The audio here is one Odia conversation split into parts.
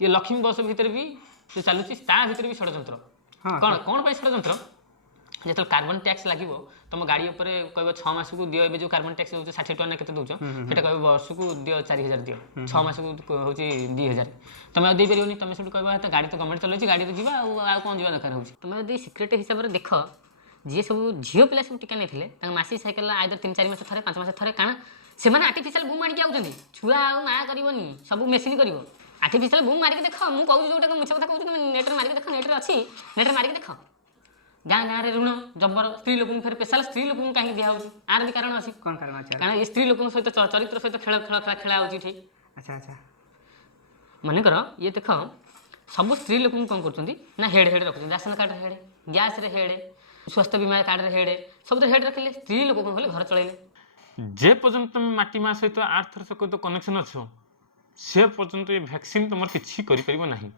ये लक्ष्मी बस भितर भी जो चलुची ता भितर भी षड्यंत्र कौन कौन पे षड्यंत्र जो कार्बन टैक्स लगे तुम गाड़ी उपर कह 6 मास को दियो जो कार्बन टैक्स हो 60 टका केते दौच से कह वर्ष को दियो 4000 दियो 6 मास को हूँ 2000 तुम आ देपारे तुम सब कह गाड़ी तो गवर्नमेंट चलाई गाड़ी तो जावा कौन जावा दरकार हो तुम यदि सिक्रेट हिसाब से देख जी सब झील पिला सब टीका नहीं मासी साइकेल आइदर 3-4 मास थे 5 मास थे कारण से आर्टिफिशियल बुम मारिक आउट छुआ माँ करनी सब मेसीन कर आर्टिफिशियल बुम मारिक देख मुझे कहूँ जो मिछ कथा कहूँ नेट मारिक देख नेट अच्छी नेट मारिक देख गाँ गाँव में ऋण जबर स्त्री लोक फिर स्पेशल स्त्री लोक कहीं दिया आर भी कारण अच्छी कौन कारण अच्छे कारण ये स्त्री लोक सहित चरित्र सहित खेल खेल खेला खेला हो अच्छा अच्छा मनकर ये देख सब स्त्री लोक कौन कर हेड हेड रखुच्च राशन कार्ड हेड गैस रे हेड स्वास्थ्य बीमा कार्ड रे हेड सब हेड रखिले स्त्री लोक कौन कले घर चलैले जे पर्यंत तुम माटी माँ सहित 8 सहित कनेक्शन अच्छ से पर्यंत ये वैक्सीन तुम किसी कर नहीं।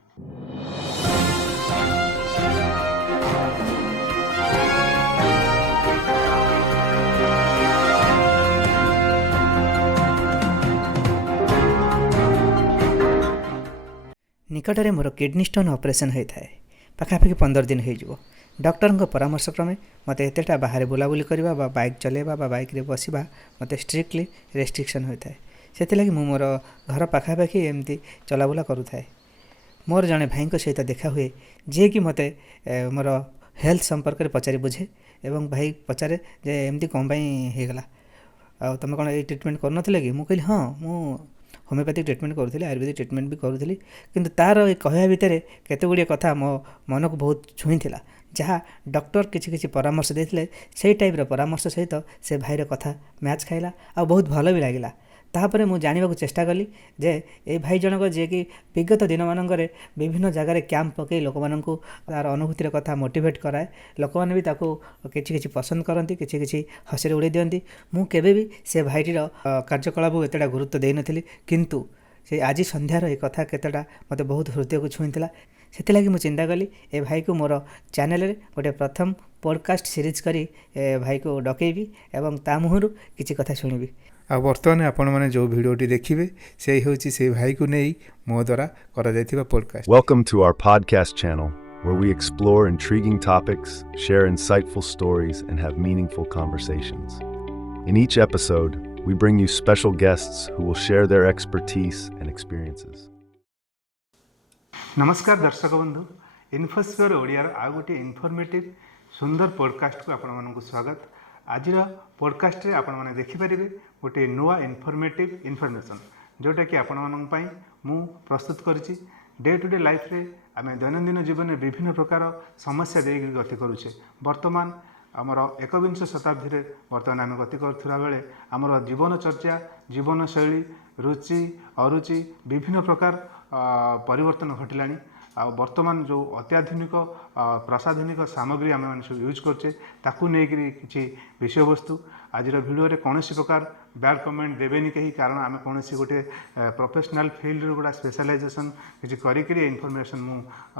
निकटरे मोर किडनी स्टोन ऑपरेशन होता है पाखापाखि 15 दिन हो डॉक्टर परामर्श क्रमे मत एतेटा बाहर बुलाबुली करवा बाइक चलेबा बाइक रे बसवा मत स्ट्रिक्टली रेस्ट्रिक्शन होता है से लगी मु मोर घर पाखापाखि एमती चलाबुला करूए मोर जड़े भाई सहित देखा हुए जी कि मत मोर हेल्थ संपर्क में पचारि बुझे एवं भाई पचारे जे एमती कौन होगला आ तुम कौन ये ट्रिटमेंट कर नथिले कि मु कहली हाँ मु होमियोपैथिक ट्रिटमेंट करूली आयुर्वेदिक ट्रिटमेंट भी करूली किंतु तार कहवा भितर केते गुड़िए कथा मो मन को बहुत छुईला जहाँ डॉक्टर किसी परामर्श देते से टाइप्र परामर्श सहित से भाईर कथा मैच खाइला आ बहुत भल भी लगिला तापर मु जानवाक चेष्टा कली जे ए भाई जनक जे कि विगत दिन मानक विभिन्न जगार कैंप पकई लोक मानू तार अनुभूतिर कथा मोटिवेट कराए लोक मैंने भी ताको किसी पसंद करती किसी हसी उड़े दिंती मु केबे भी से भाईटीर कार्यकलाप एतेटा गुरुत्व दे नथिली किंतु से आज संध्यार ये कथा केतेटा मते बहुत हृदय को छुईला से लगी मुझे चिंता कली ए भाई को मोर चैनल गोटे प्रथम पॉडकास्ट सीरीज करी भाई को डकैबी एवं ता मुहर किसी कथा शुणिबी आ बर्तमान आपण माने जो वीडियोटी देखिबे से होची से भाई को नै मो द्वारा करा जायथिबा podcast. Welcome to our podcast channel where we explore intriguing topics, share insightful stories and have meaningful conversations. In each episode, we bring you special guests who will share their expertise and experiences. नमस्कार दर्शक बंधु इन्फोस्फीयर ओडियार आ गोटे इनफॉर्मेटिव सुंदर पॉडकास्ट को आपण मानक स्वागत। आज पॉडकास्ट रे आपण माने देखि परिबे गोटे नुआ इनफॉर्मेटिव इनफॉरमेशन जोटा कि आपण मानक पई मु प्रस्तुत करछि। डे टू डे लाइफ रे आमे दैनंदिन जीवन में विभिन्न प्रकार समस्या देई गति करूछे। वर्तमान आमर 21 शताब्दी रे वर्तमान आमे गति करथुरा बेले आमर जीवनचर्या जीवनशैली रुचि अरुचि विभिन्न प्रकार परिवर्तन घटिलानी। वर्तमान जो अत्याधुनिक प्रसाधनिक सामग्री आम मैंने सब यूज करचे ताकू नहीं किसी विषय वस्तु आज भिडियो कौन प्रकार बैड कमेंट देवेनि कहीं कारण आम कौन गोटे प्रोफेशनल फील्ड गोटा स्पेशलाइजेशन किसी करी इनफॉरमेशन मु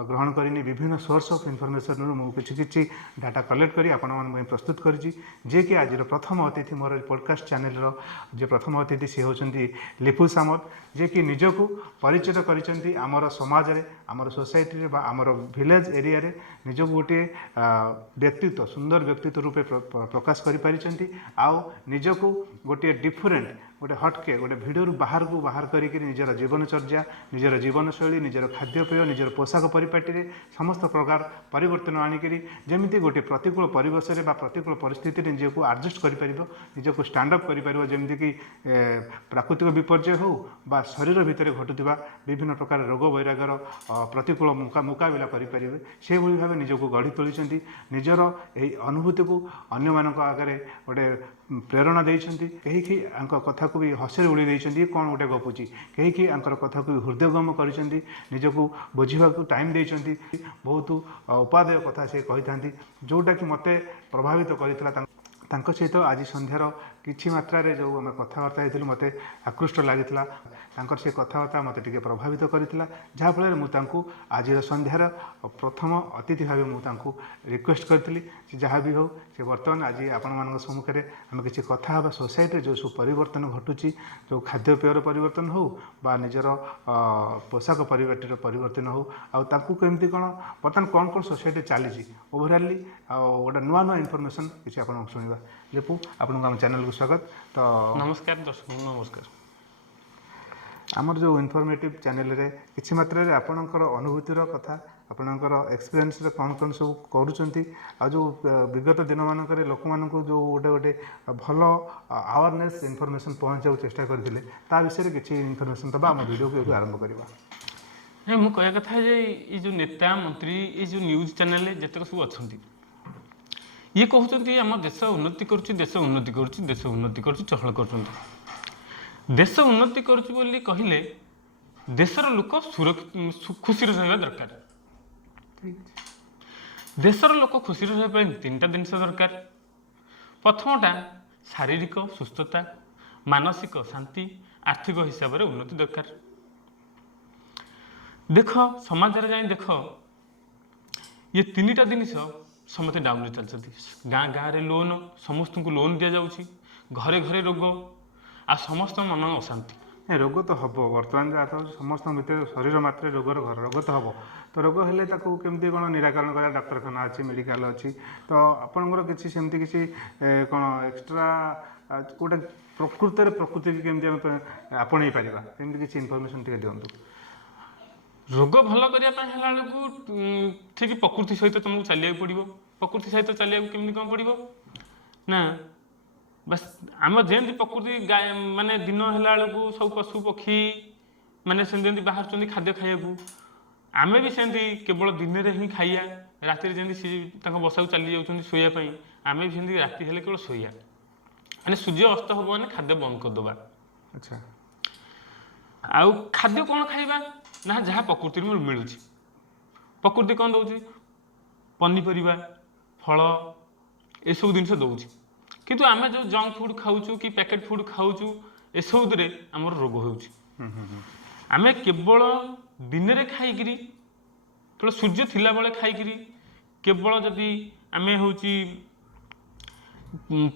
ग्रहण करनी विभिन्न सोर्स ऑफ इनफॉरमेशन मुझे किसी डाटा कलेक्ट करी आपण मान प्रस्तुत करी जे कि आज प्रथम अतिथि मोर पॉडकास्ट चैनल जे प्रथम अतिथि सी होती लिपु सामल जे कि निजको परिचित करिसेंती आमर समाज रे आमर सोसाइटी रे बा आमर विलेज एरिया रे निजको गोटे व्यक्तित्व सुंदर व्यक्तित्व रूपे प्रकाश करि परिसेंती आउ निजको गोटे डिफरेंट गोटे हटके गोटे भिडियो बाहर को बाहर करिक निजर जीवनचर्या निजर जीवनशैली निजर खाद्यपेय निजर पोशाक परिपाटी रे समस्त प्रकार परिवर्तन आनिकरी जेमिति गोटे प्रतिकूल परिवेश रे बा प्रतिकूल परिस्थिति रे निजको एडजस्ट करि परिबो निजको स्टैंड अप करि परिबो जेमिति कि प्राकृतिक विपर्यय हो बा शरीर भितर घटुवा विभिन्न प्रकार रोग वैरागर प्रतिकूल मुकाबिला करें से भाई भाव निजको गढ़ी तोली निजर यही अनुभूति को अन्य मानक आगे गोटे प्रेरणा देइछंती कहीं कथा को भी हसरे उड़ी देइछंती कौन गोटे गपुची कहीं कथा को भी हृदयगम करिसेंती निजको बुझा टाइम देइछंती बहुत उपादेय कथा से कही था जोटा कि मते प्रभावित करथिला तांको सहित आज संध्यार କିଛି ମାତ୍ରାରେ ଯେଉଁ ଆମେ କଥାବାର୍ତ୍ତା ହେଇଥିଲୁ ମୋତେ ଆକୃଷ୍ଟ ଲାଗିଥିଲା। ତାଙ୍କର ସେ କଥାବାର୍ତ୍ତା ମୋତେ ଟିକେ ପ୍ରଭାବିତ କରିଥିଲା, ଯାହାଫଳରେ ମୁଁ ତାଙ୍କୁ ଆଜିର ସନ୍ଧ୍ୟାର ପ୍ରଥମ ଅତିଥି ଭାବେ ମୁଁ ତାଙ୍କୁ ରିକ୍ୱେଷ୍ଟ କରିଥିଲି ଯେ ଯାହା ବି ହେଉ ସେ ବର୍ତ୍ତମାନ ଆଜି ଆପଣମାନଙ୍କ ସମ୍ମୁଖରେ ଆମେ କିଛି କଥା ହେବା ସୋସାଇଟିରେ ଯେଉଁ ସବୁ ପରିବର୍ତ୍ତନ ଘଟୁଛି, ଯେଉଁ ଖାଦ୍ୟପେୟର ପରିବର୍ତ୍ତନ ହେଉ ବା ନିଜର ପୋଷାକ ପରିପାଟିର ପରିବର୍ତ୍ତନ ହେଉ, ଆଉ ତାଙ୍କୁ କେମିତି କ'ଣ ବର୍ତ୍ତମାନ କ'ଣ ସୋସାଇଟିରେ ଚାଲିଛି ଓଭରାଲି, ଆଉ ଗୋଟେ ନୂଆ ନୂଆ ଇନଫର୍ମେସନ୍ କିଛି ଆପଣଙ୍କୁ ଶୁଣିବା। ଲିପୁ, ଆପଣଙ୍କୁ ଆମ ଚ୍ୟାନେଲକୁ ସ୍ୱାଗତ। ତ ନମସ୍କାର ଦର୍ଶକ, ନମସ୍କାର। ଆମର ଯେଉଁ ଇନଫର୍ମେଟିଭ୍ ଚ୍ୟାନେଲରେ କିଛି ମାତ୍ରାରେ ଆପଣଙ୍କର ଅନୁଭୂତିର କଥା, ଆପଣଙ୍କର ଏକ୍ସପିରିଏନ୍ସରେ କ'ଣ ସବୁ କରୁଛନ୍ତି, ଆଉ ଯେଉଁ ବିଗତ ଦିନମାନଙ୍କରେ ଲୋକମାନଙ୍କୁ ଯେଉଁ ଗୋଟେ ଭଲ ଆୱାରନେସ୍ ଇନଫର୍ମେସନ୍ ପହଞ୍ଚାଇବାକୁ ଚେଷ୍ଟା କରିଥିଲେ, ତା ବିଷୟରେ କିଛି ଇନଫର୍ମେସନ୍ ଦେବା। ଆମ ଭିଡ଼ିଓକୁ ଏଠୁ ଆରମ୍ଭ କରିବା। ମୁଁ କହିବା କଥା ଯେ ଏଇ ଯେଉଁ ନେତା ମନ୍ତ୍ରୀ, ଏଇ ଯେଉଁ ନ୍ୟୁଜ୍ ଚ୍ୟାନେଲ ଯେତେକ ସବୁ ଅଛନ୍ତି, ଇଏ କହୁଛନ୍ତି ଆମ ଦେଶ ଉନ୍ନତି କରୁଛି, ଦେଶ ଉନ୍ନତି କରୁଛି, ଦେଶ ଉନ୍ନତି କରୁଛି, ଚହଳ କରୁଛନ୍ତି। ଦେଶ ଉନ୍ନତି କରୁଛି ବୋଲି କହିଲେ ଦେଶର ଲୋକ ଖୁସିରେ ରହିବା ଦରକାର। ଦେଶର ଲୋକ ଖୁସିରେ ରହିବା ପାଇଁ ତିନିଟା ଜିନିଷ ଦରକାର। ପ୍ରଥମଟା ଶାରୀରିକ ସୁସ୍ଥତା, ମାନସିକ ଶାନ୍ତି, ଆର୍ଥିକ ହିସାବରେ ଉନ୍ନତି ଦରକାର। ଦେଖ ସମାଜରେ ଯାଇ ଦେଖ, ଇଏ ତିନିଟା ଜିନିଷ ସମସ୍ତେ ଡାଉନରେ ଚାଲିଛନ୍ତି। ଗାଁ ଗାଁରେ ଲୋନ, ସମସ୍ତଙ୍କୁ ଲୋନ ଦିଆଯାଉଛି, ଘରେ ଘରେ ରୋଗ, ଆଉ ସମସ୍ତଙ୍କ ମନ ଅଶାନ୍ତି। ରୋଗ ତ ହେବ, ବର୍ତ୍ତମାନ ଯାହା ତ ସମସ୍ତଙ୍କ ଭିତରେ ଶରୀର ମାତ୍ରେ ରୋଗର ଘର, ରୋଗ ତ ହେବ। ତ ରୋଗ ହେଲେ ତାକୁ କେମିତି କ'ଣ ନିରାକରଣ କରିବା? ଡାକ୍ତରଖାନା ଅଛି, ମେଡ଼ିକାଲ ଅଛି। ତ ଆପଣଙ୍କର କିଛି ସେମିତି କିଛି କ'ଣ ଏକ୍ସଟ୍ରା ଗୋଟେ ପ୍ରକୃତିରେ ପ୍ରକୃତିକୁ କେମିତି ଆମେ ଆପଣେଇ ପାରିବା, ସେମିତି କିଛି ଇନଫର୍ମେସନ୍ ଟିକେ ଦିଅନ୍ତୁ। ରୋଗ ଭଲ କରିବା ପାଇଁ ହେଲା ବେଳକୁ ଠିକ ପ୍ରକୃତି ସହିତ ତୁମକୁ ଚାଲିବାକୁ ପଡ଼ିବ। ପ୍ରକୃତି ସହିତ ଚାଲିବାକୁ କେମିତି କ'ଣ ପଡ଼ିବ ନା, ବାସ୍ ଆମ ଯେମିତି ପ୍ରକୃତି ମାନେ ଦିନ ହେଲା ବେଳକୁ ସବୁ ପଶୁ ପକ୍ଷୀ ମାନେ ସେମିତି ଯେମିତି ବାହାରୁଛନ୍ତି ଖାଦ୍ୟ ଖାଇବାକୁ, ଆମେ ବି ସେମିତି କେବଳ ଦିନରେ ହିଁ ଖାଇବା, ରାତିରେ ଯେମିତି ସିଏ ତାଙ୍କ ବସାକୁ ଚାଲି ଯାଉଛନ୍ତି ଶୋଇବା ପାଇଁ, ଆମେ ବି ସେମିତି ରାତି ହେଲେ କେବଳ ଶୋଇବା। ମାନେ ସୂର୍ଯ୍ୟ ଅସ୍ତ ହେବ ମାନେ ଖାଦ୍ୟ ବନ୍ଦ କରିଦେବା। ଆଚ୍ଛା, ଆଉ ଖାଦ୍ୟ କ'ଣ ଖାଇବା ନା ଯାହା ପ୍ରକୃତିରୁ ମିଳୁଛି। ପ୍ରକୃତି କ'ଣ ଦେଉଛି? ପନିପରିବା, ଫଳ, ଏସବୁ ଜିନିଷ ଦେଉଛି। କିନ୍ତୁ ଆମେ ଯେଉଁ ଜଙ୍କ ଫୁଡ଼ ଖାଉଛୁ କି ପ୍ୟାକେଟ୍ ଫୁଡ଼ ଖାଉଛୁ, ଏସବୁରେ ଆମର ରୋଗ ହେଉଛି। ଆମେ କେବଳ ଦିନରେ ଖାଇକିରି, କେବଳ ସୂର୍ଯ୍ୟ ଥିଲାବେଳେ ଖାଇକିରି, କେବଳ ଯଦି ଆମେ ହେଉଛି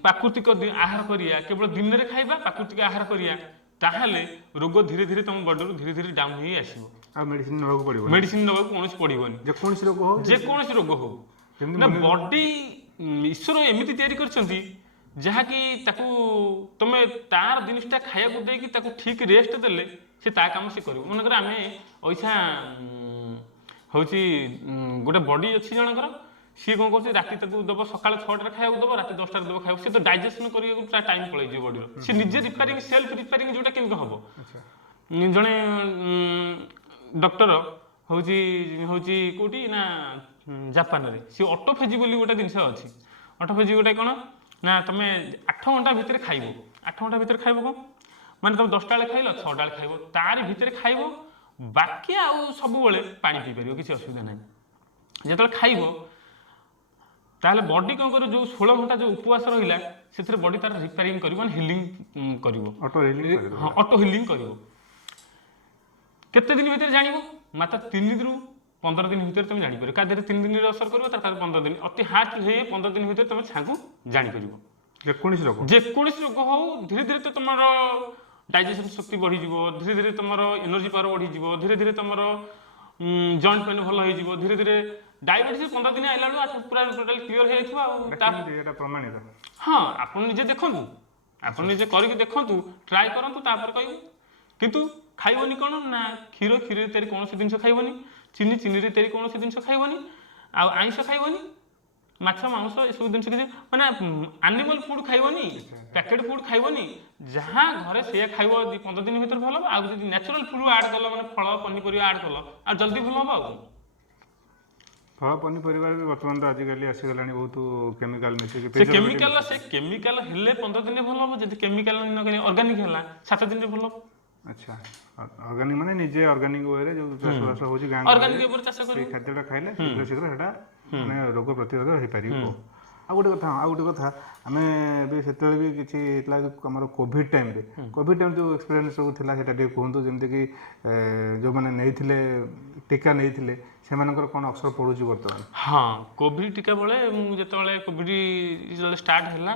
ପ୍ରାକୃତିକ ଆହାର କରିବା, କେବଳ ଦିନରେ ଖାଇବା, ପ୍ରାକୃତିକ ଆହାର କରିବା, ତାହେଲେ ରୋଗ ଧୀରେ ଧୀରେ ତୁମ ବଡ଼ିରୁ ଧୀରେ ଧୀରେ ଡାଉନ୍ ହେଇ ଆସିବ। ଆଉ ମେଡ଼ିସିନ ନେବାକୁ ପଡ଼ିବ, ମେଡ଼ିସିନ ନେବାକୁ କୌଣସି ପଡ଼ିବନି। ଯେକୌଣସି ରୋଗ ହଉ, ଯେକୌଣସି ରୋଗ ହଉ, ନା ବଡି ଈଶ୍ୱର ଏମିତି ତିଆରି କରିଛନ୍ତି ଯାହାକି ତାକୁ ତମେ ତାର ଜିନିଷଟା ଖାଇବାକୁ ଦେଇକି ତାକୁ ଠିକ ରେଷ୍ଟ ଦେଲେ ସେ ତା କାମ ସେ କରିବ। ମନେକର ଆମେ ପଇସା ହେଉଛି ଗୋଟେ ବଡି ଅଛି ଜଣଙ୍କର, ସିଏ କ'ଣ କରୁଛି ରାତି ତାକୁ ଦେବ, ସକାଳେ 6ଟାରେ ଖାଇବାକୁ ଦେବ, ରାତି 10ଟାରେ ଦେବ ଖାଇବାକୁ, ସେ ତ ଡାଇଜେସନ୍ କରିବାକୁ ତା ଟାଇମ୍ ପଳେଇଯିବ ବଡ଼ିର। ସେ ନିଜେ ରିପାରିଂ, ସେଲ୍ଫ ରିପାରିଂ ଯେଉଁଟା କେମିତି ହେବ। ଜଣେ ଡକ୍ଟର ହେଉଛି କେଉଁଠି ନା ଜାପାନରେ, ସିଏ ଅଟୋଫେଜି ବୋଲି ଗୋଟେ ଜିନିଷ ଅଛି। ଅଟୋଫେଜି ଗୋଟେ କ'ଣ ନା, ତମେ 8 ଘଣ୍ଟା ଭିତରେ ଖାଇବ। 8 ଘଣ୍ଟା ଭିତରେ ଖାଇବ କ'ଣ ମାନେ ତମେ 10ଟା ବେଳେ ଖାଇଲ, 6ଟା ବେଳେ ଖାଇବ, ତାରି ଭିତରେ ଖାଇବ, ବାକି ଆଉ ସବୁବେଳେ ପାଣି ପିଇପାରିବ, କିଛି ଅସୁବିଧା ନାହିଁ। ଯେତେବେଳେ ଖାଇବ ତାହେଲେ ବଡି କ'ଣ କରିବ, ଯେଉଁ 16 ଘଣ୍ଟା ଯେଉଁ ଉପବାସ ରହିଲା ସେଥିରେ ବଡି ତାର ରିପାରିଂ କରିବ, ମାନେ ହିଲିଂ କରିବ, ଅଟୋ ହିଲିଂ କରିବ। କେତେ ଦିନ ଭିତରେ ଜାଣିବ? ମାତ୍ର 3 ରୁ 15 ଦିନ ଭିତରେ ତୁମେ ଜାଣିପାରିବ। କା ଦେହରେ 3 ଦିନରେ ଅସର କରିବ, ତାର 15 ଦିନ, ଅତି ହାଷ୍ଟ ହେଇ 15 ଦିନ ଭିତରେ ତୁମେ ଛାଙ୍କୁ ଜାଣିପାରିବ। ଯେକୌଣସି ରୋଗ ହଉ, ଧୀରେ ଧୀରେ ତ ତୁମର ଡାଇଜେସନ୍ ଶକ୍ତି ବଢ଼ିଯିବ, ଧୀରେ ଧୀରେ ତୁମର ଏନର୍ଜି ପାୱାର ବଢ଼ିଯିବ, ଧୀରେ ଧୀରେ ତୁମର ଜଏଣ୍ଟ ପେନ୍ ଭଲ ହେଇଯିବ, ଧୀରେ ଧୀରେ ଡାଇବେଟିସ୍ 15 ଦିନ ଆଇଲା ବେଳକୁ ପୁରା ଟୋଟାଲି କ୍ଲିୟର ହେଇଯାଇଥିବ। ଆଉ ପ୍ରମାଣିତ। ହଁ, ଆପଣ ନିଜେ ଦେଖନ୍ତୁ, ଆପଣ ନିଜେ କରିକି ଦେଖନ୍ତୁ, ଟ୍ରାଏ କରନ୍ତୁ, ତାପରେ କହିବେ। କିନ୍ତୁ ଖାଇବନି କ'ଣ ନା, କ୍ଷୀରରେ ତିଆରି କୌଣସି ଜିନିଷ ଖାଇବନି, ଚିନିରେ ତିଆରି କୌଣସି ଜିନିଷ ଖାଇବନି, ଆଉ ଆଇଁଷ ଖାଇବନି, ମାଛ ମାଂସ ଏସବୁ ଜିନିଷ କିଛି ମାନେ ଆନିମାଲ ଫୁଡ୍ ଖାଇବନି, ପ୍ୟାକେଟ୍ ଫୁଡ୍ ଖାଇବନି, ଯାହା ଘରେ ସେଇଆ ଖାଇବ। 15 ଦିନ ଭିତରେ ଭଲ ହେବ। ଆଉ ଯଦି ନ୍ୟାଚୁରାଲ ଫୁଡ୍ ଆଡ୍ କଲ, ମାନେ ଫଳ ପନିପରିବା ଆଡ୍ କଲ, ଆଉ ଜଲ୍ଦି ଭଲ ହେବ। ଆଉ ଫଳ ପନିପରିବା ବି ବର୍ତ୍ତମାନ ତ ଆଜିକାଲି ଆସିଗଲାଣି ବହୁତ କେମିକାଲ ମିଶିକି। ସେ କେମିକାଲ ହେଲେ 15 ଦିନରେ ଭଲ ହେବ, ଯଦି କେମିକାଲ ଅର୍ଗାନିକ ହେଲା 7 ଦିନରେ ଭଲ ହେବ। ଆଚ୍ଛା, ଅର୍ଗାନିକ ମାନେ ନିଜେ ଅର୍ଗାନିକ ୱେରେ ଯେଉଁ ଚାଷବାସ ହେଉଛି ଗାଁ ଅର୍ଗାନିକ ଉପରେ ଚାଷ ସେଇ ଖାଦ୍ୟଟା ଖାଇଲେ ଶୀଘ୍ର ଶୀଘ୍ର ସେଟା ମାନେ ରୋଗ ପ୍ରତିରୋଧ ହେଇପାରିବ। ଆଉ ଗୋଟେ କଥା ଆମେ ବି ସେତେବେଳେ ବି କିଛି ହେଇଥିଲା ଆମର କୋଭିଡ଼ ଟାଇମ୍ରେ ଯେଉଁ ଏକ୍ସପିରିଏନ୍ସ ସବୁ ଥିଲା ସେଇଟା ଟିକେ କୁହନ୍ତୁ, ଯେମିତିକି ଯେଉଁମାନେ ନେଇଥିଲେ ଟୀକା ନେଇଥିଲେ ସେମାନଙ୍କର କ'ଣ ଅସର ପଡ଼ୁଛି ବର୍ତ୍ତମାନ? ହଁ, କୋଭିଡ଼ ଟୀକା ବେଳେ ମୁଁ ଯେତେବେଳେ କୋଭିଡ଼ ଯେତେବେଳେ ଷ୍ଟାର୍ଟ ହେଲା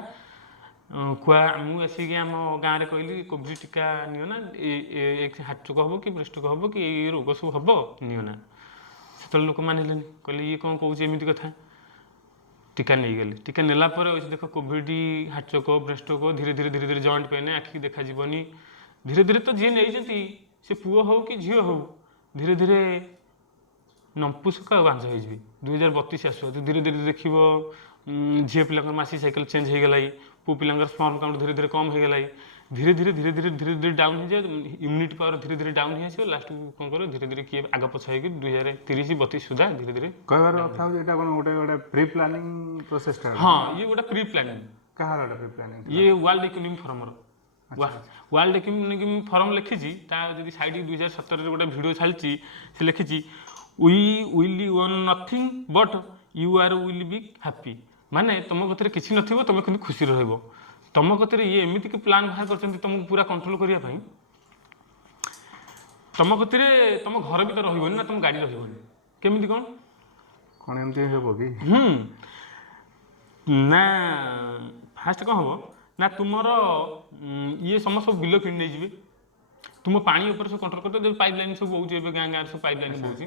ମୁଁ ଆସିକି ଆମ ଗାଁରେ କହିଲି କୋଭିଡ଼ ଟୀକା ନିଅ ନା, ହାର୍ଟ ଚୋକ୍ ହେବ କି ବ୍ରେଷ୍ଟ ଚୋକ୍ ହେବ କି ଏଇ ରୋଗ ସବୁ ହେବ ନିଅ ନା। ସେତେବେଳେ ଲୋକ ମାନିଲେନି, କହିଲେ ଇଏ କ'ଣ କହୁଛି ଏମିତି କଥା। ଟୀକା ନେଇଗଲେ, ଟୀକା ନେଲା ପରେ ଦେଖ Covid heart choke breast choke ଧୀରେ ଧୀରେ ଜଏଣ୍ଟ ପେନ୍ ଆଖିକି ଦେଖାଯିବନି, ଧୀରେ ଧୀରେ ତ ଯିଏ ନେଇଛନ୍ତି ସେ ପୁଅ ହେଉ କି ଝିଅ ହେଉ ଧୀରେ ଧୀରେ ନମ୍ପୁସକ ଆଉ ବାଞ୍ଝ ହେଇଯିବେ। 2032 ଆସୁଅ ଧୀରେ ଧୀରେ ଦେଖିବ ଝିଅ ପିଲାଙ୍କର ମାସି ସାଇକେଲ ଚେଞ୍ଜ ହେଇଗଲା, ପୁଅ ପିଲାଙ୍କର ସ୍ପର୍ମ କାଉଣ୍ଟ ଧୀରେ ଧୀରେ କମ୍ ହେଇଗଲା, ଧୀରେ ଧୀରେ ଡାଉନ୍ ହେଇଯାଏ, ଇମ୍ୟୁନିଟି ପାୱାର ଧୀରେ ଧୀରେ ଡାଉନ୍ ହେଇ ଆସିବ, ଲାଷ୍ଟକୁ କ'ଣ କରିବ ଧୀରେ ଧୀରେ କିଏ ଆଗ ପଛ ହେଇକି 2030-32 ସୁଦ୍ଧା ଧୀରେ ଧୀରେ କହିବାର କଥା ହେଉଛି ଏଇଟା କ'ଣ ଗୋଟେ ପ୍ରି ପ୍ଲାନିଂ ପ୍ରୋସେସଟା? ହଁ, ଇଏ ଗୋଟେ ପ୍ରି ପ୍ଲାନିଂ। କାହାର ଗୋଟେ ପ୍ରି ପ୍ଲାନିଂ? ଇଏ ୱାର୍ଲଡ ଇକୋନୋମିକ୍ ଫୋରମର ୱାର୍ଲଡ ଇକୋନୋମିକ୍ ଫୋରମ ଲେଖିଛି, ତା ଯଦି ସାଇଡ୍ 2017ରେ ଗୋଟେ ଭିଡ଼ିଓ ଛାଡ଼ିଛି, ସେ ଲେଖିଛି we will own nothing but you are will be happy. माने तुम कतरे किसी नथिबो तुम किंतु खुशी रहबो। तुम कतरे ये एमिति कि प्लान बाहर करछन्ती तुमको पूरा कंट्रोल करिया पई। तुम कतरे तुम घर भी तो रहबोनी ना, तुम गाड़ी रहबोनी केमिति कोन एमति हेबो कि ना फास्ट कोन हबो ना तुमर ये समस्त बिल किन नै जिवे, तुम पानी ऊपर सब कंट्रोल करते जो पाइपलाइन सब होउची एबे गां गां सब पाइपलाइन होउची,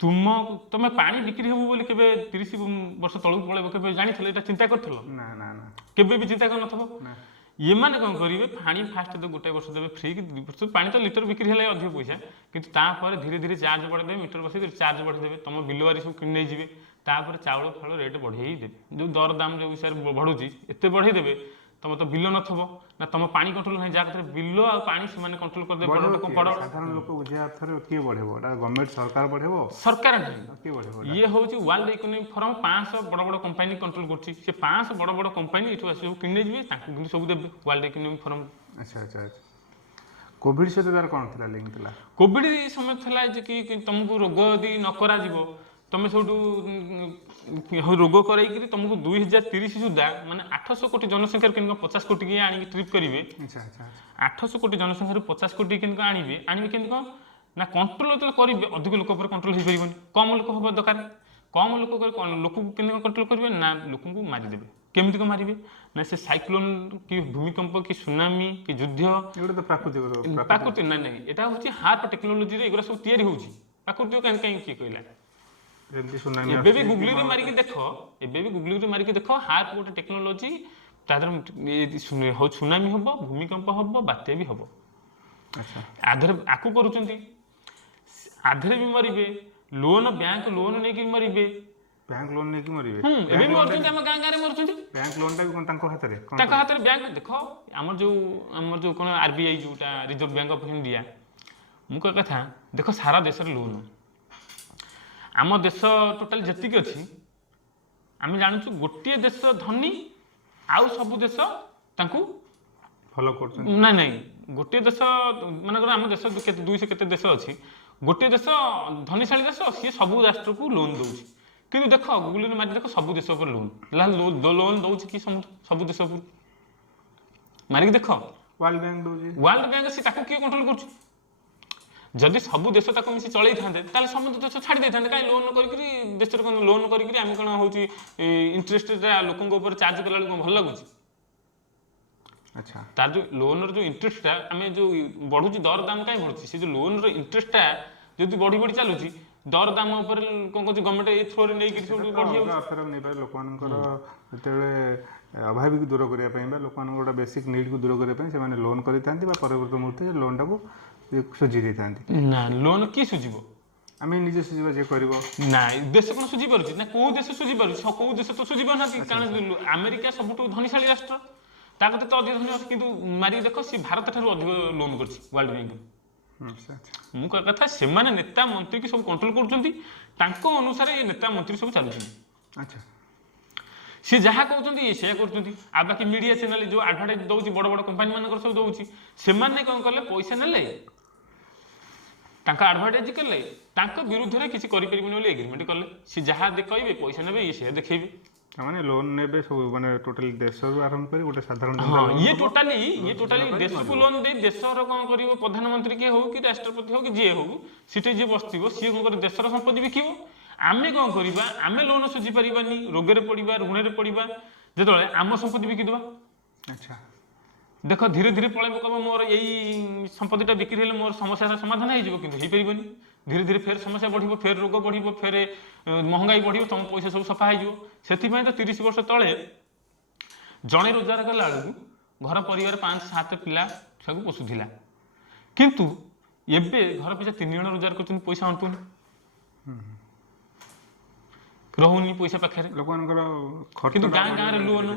तुम पानी बिक्री हेबो बोली केबे 30 वर्ष तळु पळेबो केबे जानिथले एटा चिंता करथलो? ना ना ना केबे भी चिंता कर नथबो। ये माने कोन करिवे पानी फास्ट तो गोटे वर्ष देबे फ्री कि 2 वर्ष पानी तो लिटर बिक्री हेले अधिक पैसा, किंतु ता पर धीरे धीरे चार्ज बढ़े देबे, मीटर बसै चार्ज बढ़े देबे, तुम बिलवारी सब किन नै जिवे, ता पर चावल फळ रेट बढ़ेई देबे, जो दर दाम जो विषय बढ़ुची एते बढ़ेई देबे, तुम तो बिल नथबो ना, तुम पानी कंट्रोल नहीं, जाकर बिल आ पानी से माने कंट्रोल कर दे बड़ लोक बड़ साधारण लोक बुझे अर्थरे के बढ़ेबो, एटा गवर्नमेंट सरकार बढ़ेबो, सरकार नहीं के बढ़ेबो। ये होची वर्ल्ड इकोनॉमिक फोरम 500 बड़ बड़ कंपनी कंट्रोल करची, से 500 बड़ बड़ कंपनी इठु आसी सब किने जिवे, ताकू किंतु सब देबे वर्ल्ड इकोनॉमिक फोरम। अच्छा अच्छा अच्छा, कोविड से तार कोन थिला लिंक थिला? कोविड समय थिला जे कि तुमको रोग यदि न करा जिवो तुम सब रोग कराई तुमको 2030 सुधा माने 800 कोटी जनसंख्या किन 50 कोटी की आनी ट्रिप करेंगे। 800 कोटी जनसंख्या 50 कोटी किन आनिबे किन ना कंट्रोल जो करेंगे अधिक लोक पर कंट्रोल हो पारिबनी, कम लोक हम दरकार, कम लोक किन कंट्रोल करेंगे ना लोक को मारिदेवे। केमिति को मारिबे ना से साइक्लोन कि भूमिकंप कि सुनामी कि युद्ध, एगुडा तो प्राकृतिक ना नहीं, एटा होची हार्प टेक्नोलॉजी रे एगुडा सब तयारी होची, प्राकृतिक काहे काहे की कहला एबे भी गूगल रे मारिक देखो, एबे भी गूगल रे मारिक देखो हार्प गोटे टेक्नोलॉजी, तादर हो सुनामी हबो, भूमिकंप हबो, बात्या भी हबो। अच्छा आधर आकु करूचंती, आधर भी मरिबे, लोन बैंक लोन नै कि मरिबे, बैंक लोन नै कि मरिबे, एबे भी मरचंती, हम गां गां रे मरचंती, बैंक लोन टा भी कोन तांको हातरे बैंक देखो हमर जो कोन आरबीआई जोटा रिजर्व बैंक ऑफ इंडिया मु कह कथा देखो सारा देश रे लोन, आम देश टोटाल जी अच्छी आम जानूँ गोटे देश धनी आउ सब देश फॉलो कर ना नहीं, गोटे देश मानक आम देश 200 केते देश अच्छी, गोटे देश धनीशाली देश सी सब राष्ट्र को लोन दौर, कि देख गूगल मारि देख सब देश पर लोन लोन दौर कि सब देश पर मारिक देख वर्ल्ड बैंक सी किए कंट्रोल कर, जदि सब देश ताको मिसी चलई थांते ताले समुद्र देश छाड़ी दे थांते, काई लोन करिकरी देश रे कोन लोन करिकरी आमे कोन होची इंटरेस्ट लोकन ऊपर चार्ज कला कोन भल लागुची। अच्छा तार जो लोन रो जो इंटरेस्ट ता आमे जो बढ़ुची दर दाम काई बढ़ुची, से जो लोन रो इंटरेस्ट ता जदि बढ़ी बढ़ी चालुची दर दाम ऊपर कोन कोची गवर्नमेंट ए थ्रो रे नै कि सब बढ़ी जाउ अफर नै पाइ लोकन जेतेबे अभावी को दूर करिया पई बा लोकन गोटा बेसिक नीड को दूर करिया पई से माने लोन करितांती बा परवर्ती मुहूर्त लोन टा को सुझी देतांती ना, लोन की सुझिबो आमे निजे सुझिबा जे करबो ना, देश कोन सुझी परछि ना, को देश सुझी परछि, को देश तो सुझी परनाती, कारण अमेरिका सबुठो धनीशाली राष्ट्र ताकते तो अधिक धनी अछि, किंतु मारी देखो सी भारत ठारो अधिक लोन करछि वर्ल्ड बैंक। मु कह कथा से माने नेता मंत्री की सब कंट्रोल करछंती, तांको अनुसार ये नेता मंत्री सब चालुछंती। अच्छा सी जहाँ कहते से कर, बाकी मीडिया चैनल जो आडभर्टाइज दौर बड़ बड़ कंपानी मान सब दौर से कौन कले पैसा नेले आडभर्टाइज कले विरुद्ध में किसी एग्रीमेंट कले सी जहाँ कहे पैसा ने ये देखिए ମାନେ ଲୋନ୍ ନେବେ ସବୁ ମାନେ ଟୋଟାଲି ଦେଶରୁ ଆରମ୍ଭ କରି ଗୋଟେ ସାଧାରଣ ହଁ ଇଏ ଟୋଟାଲି ଦେଶକୁ ଲୋନ୍ ଦେଇ ଦେଶର କ'ଣ କରିବ ପ୍ରଧାନମନ୍ତ୍ରୀ କିଏ ହଉ କି ରାଷ୍ଟ୍ରପତି ହଉ କି ଯିଏ ହଉ ସେଠି ଯିଏ ବସିଥିବ ସିଏ କ'ଣ କରିବ ଦେଶର ସମ୍ପତ୍ତି ବିକିବ। ଆମେ କ'ଣ କରିବା ଆମେ ଲୋନ୍ ସୁଝି ପାରିବାନି, ରୋଗରେ ପଡ଼ିବା, ଋଣରେ ପଡ଼ିବା, ଯେତେବେଳେ ଆମ ସମ୍ପତ୍ତି ବିକିଦେବା। ଆଚ୍ଛା ଦେଖ ଧୀରେ ଧୀରେ ପଳେଇବ, କହିବ ମୋର ଏଇ ସମ୍ପତ୍ତିଟା ବିକ୍ରି ହେଲେ ମୋର ସମସ୍ୟାର ସମାଧାନ ହେଇଯିବ, କିନ୍ତୁ ହେଇପାରିବନି। ଧୀରେ ଧୀରେ ଫେର ସମସ୍ୟା ବଢ଼ିବ, ଫେର ରୋଗ ବଢ଼ିବ, ଫେର ମହଙ୍ଗାଇ ବଢ଼ିବ, ତମ ପଇସା ସବୁ ସଫା ହେଇଯିବ। ସେଥିପାଇଁ ତ 30 ବର୍ଷ ତଳେ ଜଣେ ରୋଜଗାର କଲା ବେଳକୁ ଘର ପରିବାର 5-7 ପିଲା ଛୁଆକୁ ପୋଷୁଥିଲା, କିନ୍ତୁ ଏବେ ଘର ପିଛା 3 ଜଣ ରୋଜଗାର କରୁଛନ୍ତି, ପଇସା ଅଣ୍ଟୁନି, ରହୁନି ପଇସା ପାଖରେ ଲୋକମାନଙ୍କର କିନ୍ତୁ ଗାଁ ଗାଁରେ ଲୋନ୍,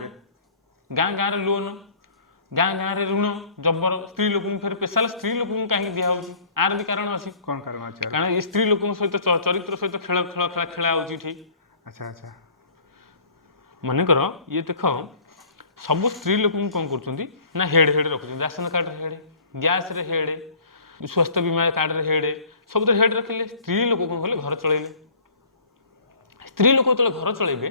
ଗାଁ ଗାଁରେ ଋଣ ଜବର। ସ୍ତ୍ରୀ ଲୋକଙ୍କୁ ଫେର ସ୍ପେଶାଲ ସ୍ତ୍ରୀ ଲୋକଙ୍କୁ କାହିଁକି ଦିଆହେଉଛି, ଆର ବି କାରଣ ଅଛି। କ'ଣ କାରଣ ଅଛି? କାରଣ ଏ ସ୍ତ୍ରୀ ଲୋକଙ୍କ ସହିତ ଚରିତ୍ର ସହିତ ଖେଳା ହେଉଛି ଏଠି। ଆଚ୍ଛା ଆଚ୍ଛା ମନେକର ଇଏ ଦେଖ ସବୁ ସ୍ତ୍ରୀ ଲୋକଙ୍କୁ କ'ଣ କରୁଛନ୍ତି ନା ହେଡ଼ ରଖୁଛନ୍ତି, ରାସନ କାର୍ଡ଼ରେ ହେଡ଼, ଗ୍ୟାସ୍ରେ ହେଡ଼, ସ୍ୱାସ୍ଥ୍ୟ ବୀମା କାର୍ଡ଼ରେ ହେଡ଼, ସବୁଥିରେ ହେଡ଼ ରଖିଲେ। ସ୍ତ୍ରୀ ଲୋକ କ'ଣ କଲେ ଘର ଚଳେଇଲେ। ସ୍ତ୍ରୀ ଲୋକ ଯେତେବେଳେ ଘର ଚଳେଇବେ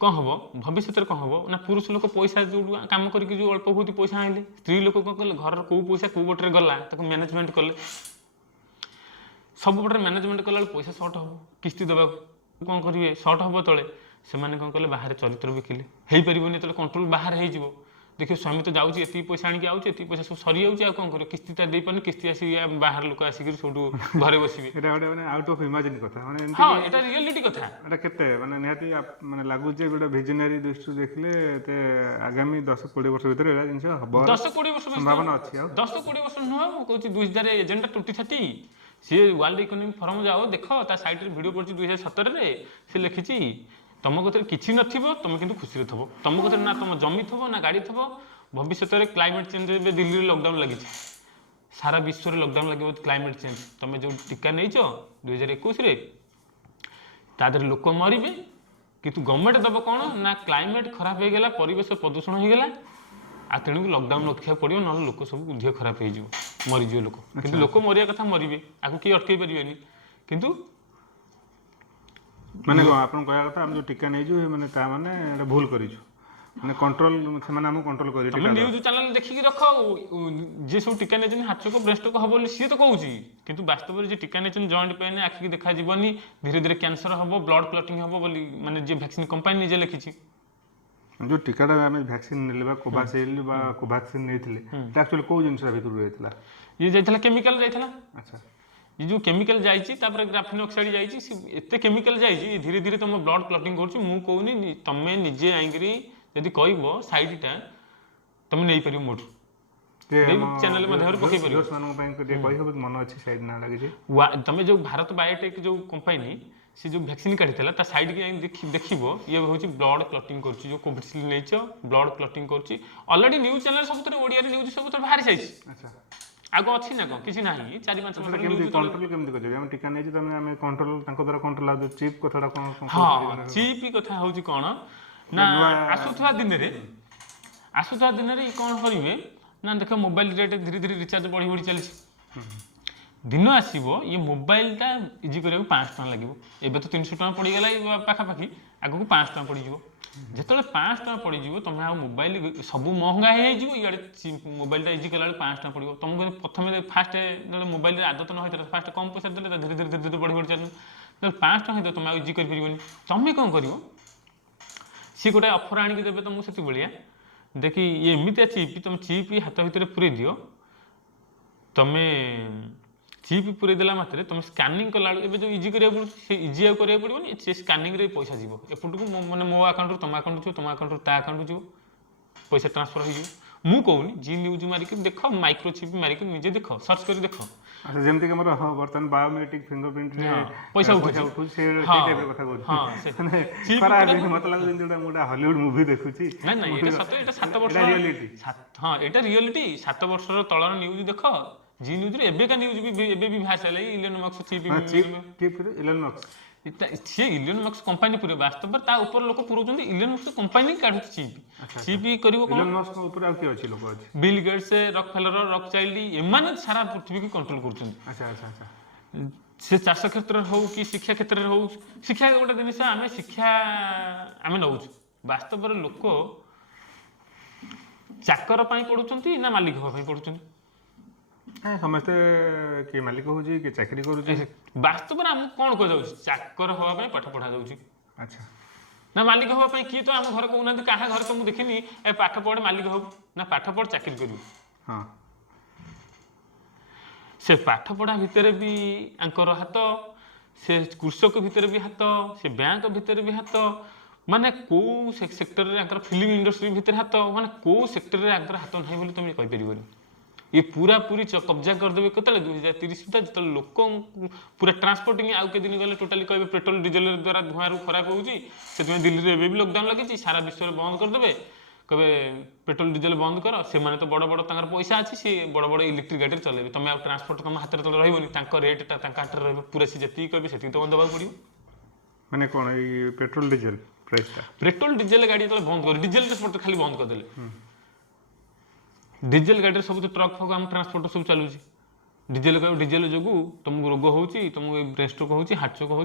କ'ଣ ହେବ ଭବିଷ୍ୟତରେ କ'ଣ ହେବ ନା ପୁରୁଷ ଲୋକ ପଇସା ଯେଉଁ କାମ କରିକି ଯେଉଁ ଅଳ୍ପ ବହୁତ ପଇସା ଆଣିଲେ, ସ୍ତ୍ରୀ ଲୋକ କ'ଣ କଲେ ଘରର କେଉଁ ପଇସା କେଉଁ ପଟରେ ଗଲା ତାକୁ ମ୍ୟାନେଜମେଣ୍ଟ କଲେ। ସବୁ ପଟରେ ମ୍ୟାନେଜମେଣ୍ଟ କଲାବେଳେ ପଇସା ସର୍ଟ ହେବ, କିସ୍ତି ଦେବାକୁ କ'ଣ କରିବେ, ସର୍ଟ ହେବ ତଳେ ସେମାନେ କ'ଣ କଲେ ବାହାରେ ଚରିତ୍ର ବିକିଲେ। ହେଇପାରିବନି ଯେତେବେଳେ କଣ୍ଟ୍ରୋଲ ବାହାରେ ହେଇଯିବ, ଦେଖିବ ସ୍ୱାମୀ ତ ଯାଉଛି ଏତିକି ପଇସା ଆଣିକି ଆଉଛି, ଏତିକି ପଇସା ସବୁ ସରିଯାଉଛି, ଆଉ କ'ଣ କରିବ, କିସ୍ତିଟା ଦେଇପାରୁନି, କିସ୍ତି ଆସିକି ବାହାର ଲୋକ ଆସିକି ସବୁଠୁ ଘରେ ବସିବେ। এটা ଗୋଟେ ମାନେ ଆଉଟ୍ ଅଫ୍ ଇମାଜିନ୍ କଥା, ମାନେ ହଁ ଏଇଟା ରିଅଲିଟି କଥା। এটা କେତେ ମାନେ ନିହାତି ମାନେ ଲାଗୁଛି ଗୋଟେ ଭିଜନାରୀ ଦୃଷ୍ଟିରୁ ଦେଖିଲେ ଏତେ ଆଗାମୀ 10-20 ବର୍ଷ ଭିତରେ ଏଇଟା ଜିନିଷ ହବ 10-20 ବର୍ଷ ସମ୍ଭାବନା ଅଛି। ଆଉ 10-20 ବର୍ଷ ନୁହଁ, ମୁଁ କହୁଛି 2000 ଏଜେଣ୍ଡା 2030 ସିଏ ୱାର୍ଲଡ ଇକୋନୋମିକ୍ ଫୋରମ୍ ଯାଅ ଦେଖ, ତା ସାଇଟ୍ରେ ଭିଡ଼ିଓ ପଡ଼ିଛି 2017ରେ, ସେ ଲେଖିଛି ତମ କତିରେ କିଛି ନଥିବ ତମେ କିନ୍ତୁ ଖୁସିରେ ଥିବ, ତମ କତିରେ ନା ତମ ଜମି ଥିବ ନା ଗାଡ଼ି ଥିବ। ଭବିଷ୍ୟତରେ କ୍ଲାଇମେଟ୍ ଚେଞ୍ଜ, ଏବେ ଦିଲ୍ଲୀରେ ଲକଡାଉନ୍ ଲାଗିଛି, ସାରା ବିଶ୍ୱରେ ଲକଡାଉନ୍ ଲାଗିବ କ୍ଲାଇମେଟ୍ ଚେଞ୍ଜ। ତମେ ଯେଉଁ ଟୀକା ନେଇଛ 2021ରେ ତା ଦେହରେ ଲୋକ ମରିବେ, କିନ୍ତୁ ଗଭର୍ଣ୍ଣମେଣ୍ଟ ଦେବ କ'ଣ ନା କ୍ଲାଇମେଟ୍ ଖରାପ ହେଇଗଲା, ପରିବେଶ ପ୍ରଦୂଷଣ ହେଇଗଲା, ଆଉ ତେଣୁକୁ ଲକଡାଉନ୍ ରଖିବାକୁ ପଡ଼ିବ, ନହେଲେ ଲୋକ ସବୁ ଦେହ ଖରାପ ହେଇଯିବ, ମରିଯିବ ଲୋକ। କିନ୍ତୁ ଲୋକ ମରିବା କଥା ମରିବେ, ଆକୁ କେହି ଅଟକେଇ ପାରିବେନି। କିନ୍ତୁ ମାନେ କ'ଣ ଆପଣ କହିବା କଥା ଆମେ ଯେଉଁ ଟୀକା ନେଇଛୁ ମାନେ ତା ମାନେ ଏଇଟା ଭୁଲ କରିଛୁ, ମାନେ କଣ୍ଟ୍ରୋଲ ସେମାନେ ଆମକୁ କଣ୍ଟ୍ରୋଲ କରିବେ। ତମେ ନ୍ୟୁଜ୍ ଚ୍ୟାନେଲ ଦେଖିକି ରଖ, ଯିଏ ସବୁ ଟୀକା ନେଇଛନ୍ତି ହାର୍ଟଚୋକ ବ୍ରେଷ୍ଟଚୋକ ହବ ବୋଲି ସିଏ ତ କହୁଛି, କିନ୍ତୁ ବାସ୍ତବରେ ଯିଏ ଟୀକା ନେଇଛନ୍ତି ଜଏଣ୍ଟ ପେନ୍ ଆଖିକି ଦେଖାଯିବନି, ଧୀରେ ଧୀରେ କ୍ୟାନ୍ସର ହବ, ବ୍ଲଡ୍ କ୍ଲଟିଂ ହବ ବୋଲି ମାନେ ଯିଏ ଭ୍ୟାକ୍ସିନ୍ କମ୍ପାନୀ ନିଜେ ଲେଖିଛି। ଯେଉଁ ଟୀକାଟା ଆମେ ଭ୍ୟାକ୍ସିନ୍ ନେଲେ ବା କୋଭାସିଲ୍ଡ ବା କୋଭାକ୍ସିନ୍ ନେଇଥିଲେ এটা ଆକ୍ଚୁଆଲି କେଉଁ ଜିନିଷଟା ଭିତରୁ ଯାଇଥିଲା? ଇଏ ଯାଇଥିଲା କେମିକାଲ ଯାଇଥିଲା। ଆଚ୍ଛା ये जो केमिकल जाइए ग्राफिन ऑक्साइड जाइए एत केमिकल जाइए धीरे धीरे तुम ब्लड क्लटिंग कर कहूनी तुम्हें निजे आईकरी जब कह सैडटा तुम नहीं पार मोठू चैनल तुम जो भारत बायोटेक जो कंपनी सी जो वैक्सीन काढ़ी सैड के देख ये हूँ ब्लड क्लटिंग कर कोविशील्ड नहीं ब्लड क्लटिंग कर अलरेडी न्यूज चैनल सब ओडिया न्यूज सब बाहरी जाइए आग अच्छी ना कौन किसी ना 4-5 हाँ चिप कथा हूँ कौन ना आसुवा दिन में कौन करेंगे ना देख मोबाइल रेट धीरे धीरे रिचार्ज बढ़ी बढ़ी चलती दिन आसो ये मोबाइलटा इजी करा 500 टका लगे एवं तो 300 टका पड़गला पाखापाखि आग को 500 टका पड़ो जो 500 टका पड़ो तुम आ मोबाइल सब महंगा हो इे मोबाइलटा इजी कला 500 टका पड़ो तुमको प्रथम फास्ट जो मोबाइल आदत न होता फास्ट कम पैसा देते धीरे धीरे धीरे धीरे बढ़ी बढ़ी चलो 500 टका तुम आ इजी कर तुम्हें कौन कर सी गोटे अफर आणिकी देवे तुमको से भाया देखी ये एमती चिप तुम चिप हाथ भितर पूरे दियो तुम्हें चिप पूरे देला मात्रे तुम स्कानिंग कला जो इजी करा पड़े इजी आउ करा पड़ोनी से स्कानिंग रे पैसा जीव एपटू मैंने मो अकाउंट तुम अकाउंट जीव तुम अकाउंट ता अकाउंट जीव पैसा ट्रांसफर हो मु कहूनी जी न्यूज मारिक देख माइक्रोचिप मारिक निजे देख सर्च कर देख जमती कि बर्तमान बायोमेट्रिक फिंगरप्रिंट पैसा उठू हॉलीवुड मूवी देखुची ना ना ये सत ये 7 वर्ष हाँ ये रियलिटी 7 वर्ष तलर न्यूज देख जी न्यूज एबेका न्यूज भी बाहर सारा इलियन मस्क सी इलियन मस्क कंपनी पूरे वास्तव ता ऊपर लोक पुरौछन इलियन मस्क कंपनी काढु चिप चिप करिवो कोन इलियन मस्क ऊपर आ के अछि लोक अछि बिल गेट्स रॉकफेलर रॉकचाइल्ड एमाने सारा पृथ्वी को कंट्रोल करछन अच्छा अच्छा अच्छा से चाष क्षेत्र हो कि शिक्षा क्षेत्र हो शिक्षा गोटे जिनिस आम शिक्षा आम नौ बास्तव लोक चाकर पढ़ुं ना मालिक हाँ पढ़ुं समस्ते किए मालिक हो कि चाकरी करुचे बास्तव में आमको कौन कह चाकर हाँपाई पाठ पढ़ा जाऊँगी अच्छा ना मालिक हाँपाई किए तो आम घर कहना क्या घर तो मुझे देखनी ए पाठ पढ़ मालिक हो ना पाठ पढ़ चाकरी करू हाँ से पाठ पढ़ा भितर भी आंकर हाथ से कृषक भितर भी हाथ से बैंक भितर भी हाथ माने कौ सेक्टर रे फिल्म इंडस्ट्री भितर हाथ माने कौ सेक्टर रे हाथ नहीं बोली तुम कहीपर ये पूरा पूरी कब्जा करदेवे कत 2030 सुधा जो लोक पूरा ट्रांसपोर्टिंग आउ के दिन गले टोटाली कहे पेट्रोल डीजेल द्वारा धुआं खराब होती दिल्ली में भी लॉकडाउन लगी सारा विश्व में बंद करदे कहे पेट्रोल डीजेल बंद कर से माने तो बड़ बड़ पैसा अच्छी सी बड़ बड़ इलेक्ट्रिक गाड़ी चलेबे तुम आ ट्रांसपोर्ट तुम हाथ में रही रेटा हाथ में पूरा सी जी कहे से तुम देवा पड़ो माने कौन ये पेट्रोल डीजेल पेट्रोल डीजेल गाड़ी जो बंद कर डीजेल खाली बंद करदे डीजेल गाड़ी सब तो ट्रक फक आम ट्रांसपोर्ट सब चलुची डीजेल कह डीजेल जो तुमको रोग हो तुमको ब्रेन स्ट्रोक हो हार्ट स्ट्रोक हो